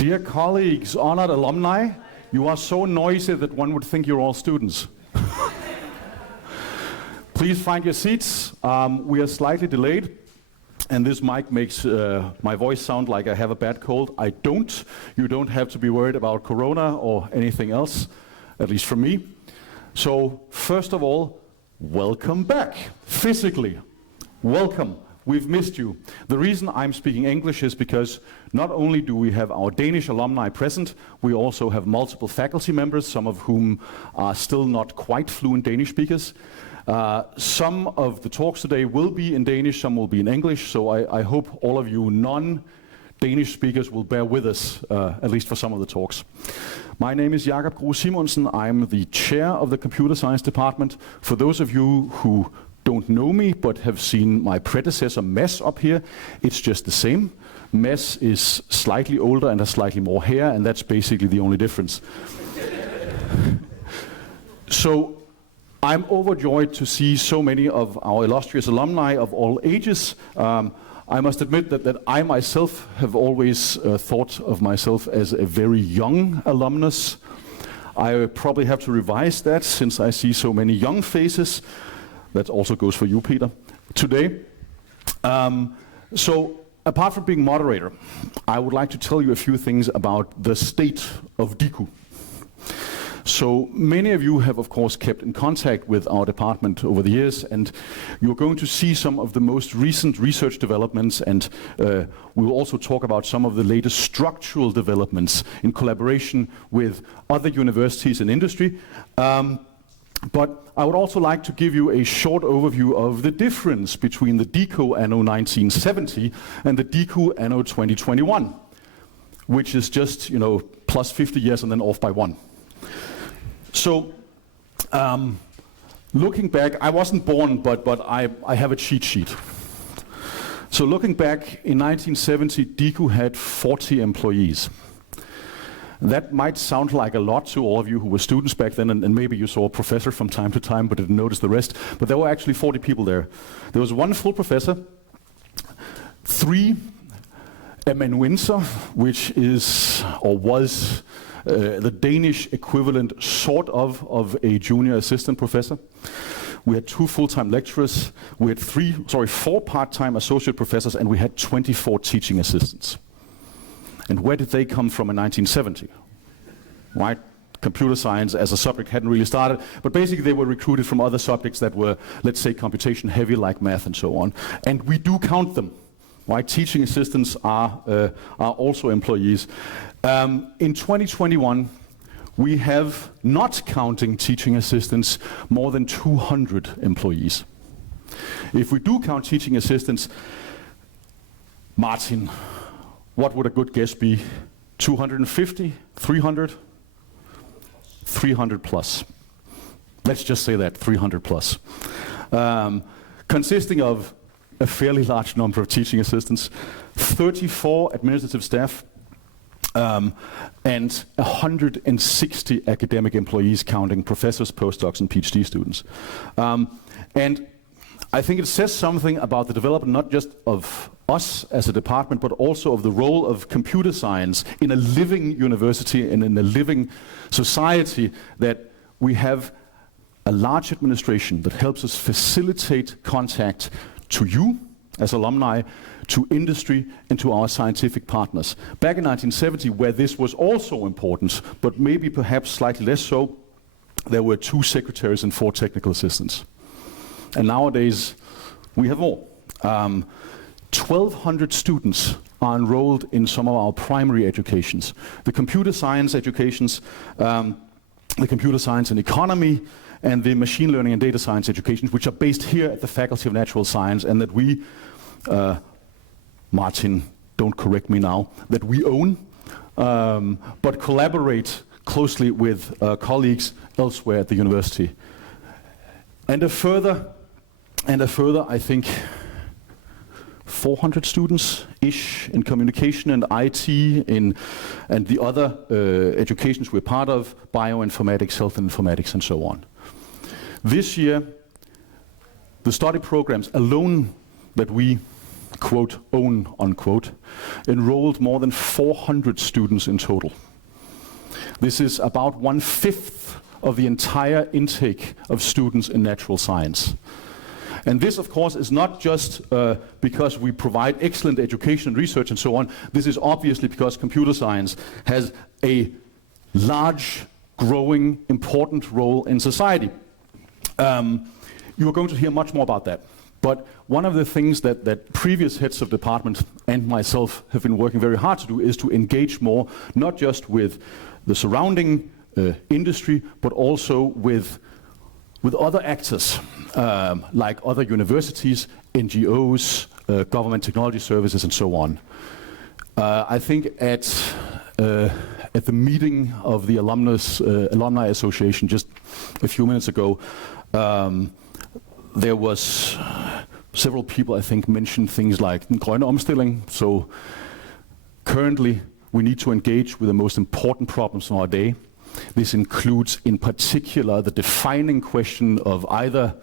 Dear colleagues, honored alumni, you are so noisy that one would think you're all students. Please find your seats. We are slightly delayed, and this mic makes my voice sound like I have a bad cold. I don't. You don't have to be worried about corona or anything else, at least from me. So, first of all, welcome back, physically. Welcome. We've missed you. The reason I'm speaking English is because not only do we have our Danish alumni present, we also have multiple faculty members, some of whom are still not quite fluent Danish speakers. Some of the talks today will be in Danish, some will be in English, so I hope all of you non-Danish speakers will bear with us, at least for some of the talks. My name is Jakob Grue Simonsen. I'm the chair of the Computer Science Department. For those of you who don't know me but have seen my predecessor Mads up here, it's just the same. Mads is slightly older and has slightly more hair, and that's basically the only difference. So I'm overjoyed to see so many of our illustrious alumni of all ages. I must admit that I myself have always thought of myself as a very young alumnus. I probably have to revise that since I see so many young faces. That also goes for you, Peter, today. So, apart from being moderator, I would like to tell you a few things about the state of DIKU. So, many of you have, of course, kept in contact with our department over the years, and you're going to see some of the most recent research developments, and we will also talk about some of the latest structural developments in collaboration with other universities and industry. But I would also like to give you a short overview of the difference between the DIKU anno 1970 and the DIKU anno 2021, which is just, plus 50 years and then off by one. So, looking back, I wasn't born, but I have a cheat sheet. So looking back, in 1970, DIKU had 40 employees. That might sound like a lot to all of you who were students back then, and maybe you saw a professor from time to time but didn't notice the rest. But there were actually 40 people there. There was one full professor, 3 amanuenser, which is, or was, the Danish equivalent sort of a junior assistant professor. We had 2 full-time lecturers, we had 4 part-time associate professors, and we had 24 teaching assistants. And where did they come from in 1970? Right? Computer science as a subject hadn't really started, but basically they were recruited from other subjects that were, let's say, computation heavy, like math and so on. And we do count them. Right? Teaching assistants are also employees. In 2021, we have, not counting teaching assistants, more than 200 employees. If we do count teaching assistants, Martin, what would a good guess be? 250? 300? 300 plus. Let's just say that, 300 plus. Consisting of a fairly large number of teaching assistants, 34 administrative staff, and 160 academic employees, counting professors, postdocs, and PhD students. And I think it says something about the development not just of us as a department, but also of the role of computer science in a living university and in a living society, that we have a large administration that helps us facilitate contact to you as alumni, to industry, and to our scientific partners. Back in 1970, where this was also important, but maybe perhaps slightly less so, there were 2 secretaries and 4 technical assistants. And nowadays, we have more. 1,200 students are enrolled in some of our primary educations. The computer science educations, the computer science and economy, and the machine learning and data science educations, which are based here at the Faculty of Natural Science, and that we, Martin, don't correct me now, that we own, but collaborate closely with colleagues elsewhere at the university. And a further, I think, 400 students-ish in communication and IT and the other educations we're part of, bioinformatics, health informatics, and so on. This year, the study programs alone that we quote, own, unquote, enrolled more than 400 students in total. This is about 1/5 of the entire intake of students in natural science. And this, of course, is not just because we provide excellent education and research and so on. This is obviously because computer science has a large, growing, important role in society. You are going to hear much more about that. But one of the things that previous heads of department and myself have been working very hard to do is to engage more, not just with the surrounding industry, but also with other actors, like other universities, NGOs, government technology services, and so on. I think at the meeting of the Alumni Association just a few minutes ago, there was several people, I think, mentioned things like den grønne omstilling. So currently, we need to engage with the most important problems of our day. This includes, in particular, the defining question of either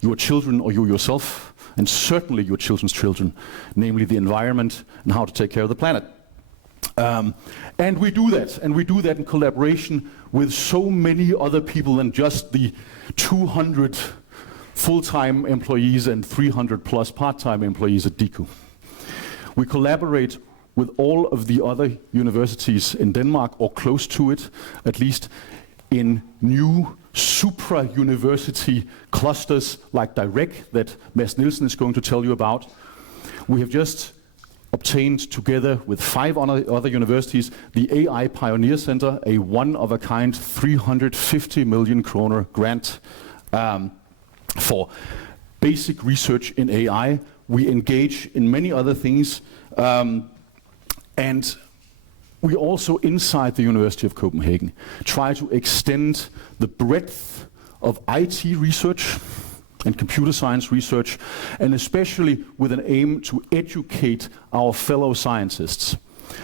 your children or you yourself, and certainly your children's children, namely the environment and how to take care of the planet. And we do that in collaboration with so many other people than just the 200 full-time employees and 300 plus part-time employees at DIKU. We collaborate with all of the other universities in Denmark, or close to it, at least, in new supra-university clusters like DIREC that Mads Nielsen is going to tell you about. We have just obtained, together with 5 other universities, the AI Pioneer Center, a one-of-a-kind 350 million kroner grant for basic research in AI. We engage in many other things, and we also, inside the University of Copenhagen, try to extend the breadth of IT research and computer science research, and especially with an aim to educate our fellow scientists.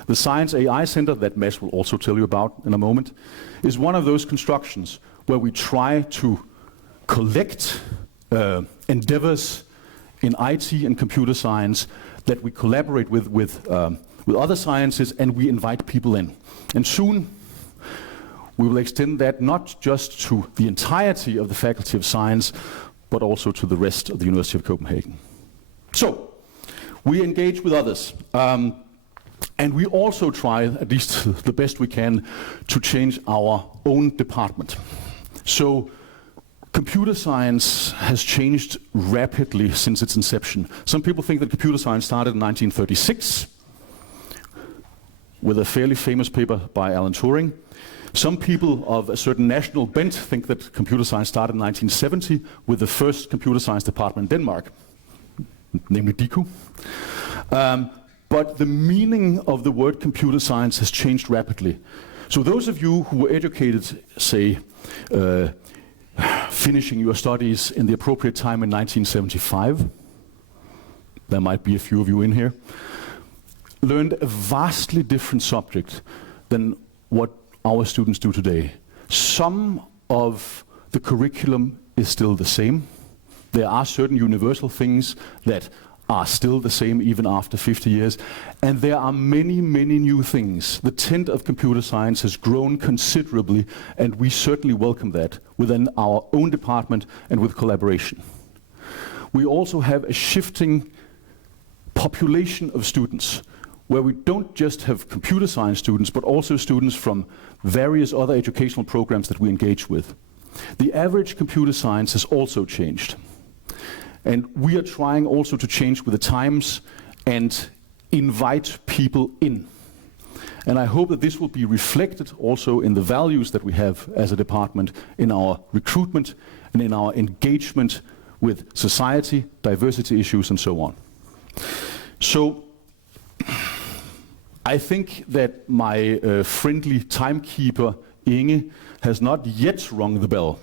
The Science AI Center, that Mads will also tell you about in a moment, is one of those constructions where we try to collect endeavors in IT and computer science that we collaborate with other sciences, and we invite people in. And soon we will extend that not just to the entirety of the Faculty of Science, but also to the rest of the University of Copenhagen. So, we engage with others. And we also try, at least the best we can, to change our own department. So, computer science has changed rapidly since its inception. Some people think that computer science started in 1936 with a fairly famous paper by Alan Turing. Some people of a certain national bent think that computer science started in 1970 with the first computer science department in Denmark, namely DIKU. But the meaning of the word computer science has changed rapidly. So those of you who were educated, say, finishing your studies in the appropriate time in 1975, there might be a few of you in here, learned a vastly different subject than what our students do today. Some of the curriculum is still the same. There are certain universal things that are still the same even after 50 years. And there are many, many new things. The tent of computer science has grown considerably, and we certainly welcome that within our own department and with collaboration. We also have a shifting population of students, where we don't just have computer science students, but also students from various other educational programs that we engage with. The average computer science has also changed. And we are trying also to change with the times and invite people in. And I hope that this will be reflected also in the values that we have as a department, in our recruitment and in our engagement with society, diversity issues, and so on. So, I think that my friendly timekeeper, Inge, has not yet rung the bell.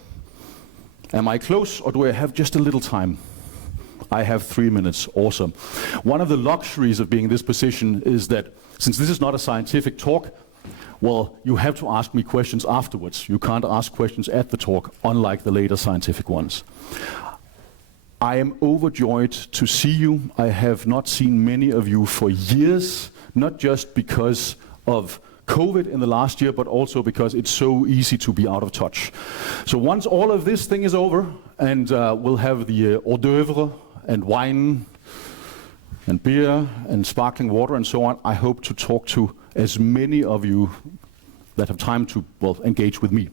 Am I close, or do I have just a little time? I have 3 minutes. Awesome. One of the luxuries of being in this position is that, since this is not a scientific talk, well, you have to ask me questions afterwards. You can't ask questions at the talk, unlike the later scientific ones. I am overjoyed to see you. I have not seen many of you for years, not just because of COVID in the last year, but also because it's so easy to be out of touch. So once all of this thing is over, and we'll have the hors d'oeuvre and wine and beer and sparkling water and so on, I hope to talk to as many of you that have time to, well, engage with me.